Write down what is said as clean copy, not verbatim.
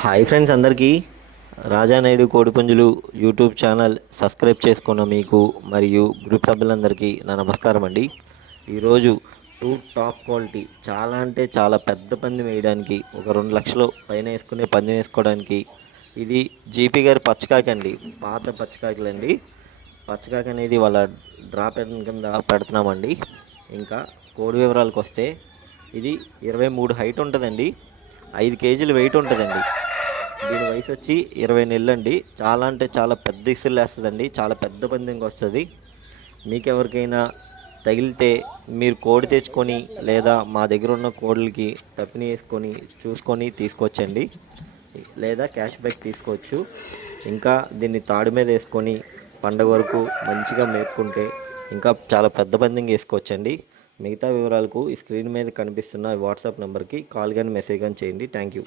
Hi friends అందరికీ Raja Naidu కోడిపుంజులు YouTube channel subscribe చేసుకున్న మీకు మరియు గ్రూప్ సభ్యులందరికీ నా నమస్కారం అండి. ఈరోజు టాప్ క్వాలిటీ చాలా అంటే చాలా పెద్ద పందెం వేయడానికి ఒక 2 లక్షలు పైన వేసుకునే పందెం వేసుకోవడానికి ఇది జీపీ గారి పచ్చకాకి అండి. పాత పచ్చకాకులండి. పచ్చకాకి అనేది వాళ్ళ డ్రాప్ కింద పెడుతున్నామండి. ఇంకా కోడి వివరాలకు వస్తే ఇది 23 హైట్ ఉంటుందండి. 5 కేజీలు వెయిట్ ఉంటుందండి. దీని వయసు వచ్చి 20 నెలలు అండి. చాలా అంటే చాలా పెద్ద ఇసులు వేస్తుందండి. చాలా పెద్ద పందెంకి వస్తుంది. మీకు ఎవరికైనా తగిలితే మీరు కోడి తెచ్చుకొని లేదా మా దగ్గర ఉన్న కోళ్ళకి తప్పిని వేసుకొని చూసుకొని తీసుకొచ్చండి, లేదా క్యాష్ బ్యాక్ తీసుకోవచ్చు. ఇంకా దీన్ని తాడు మీద వేసుకొని పండగ వరకు మంచిగా మేపుకుంటే ఇంకా చాలా పెద్ద పందెంగా వేసుకోవచ్చండి. మిగతా వివరాలకు ఈ స్క్రీన్ మీద కనిపిస్తున్న వాట్సాప్ నెంబర్కి కాల్ కానీ మెసేజ్ కానీ చేయండి. Thank you.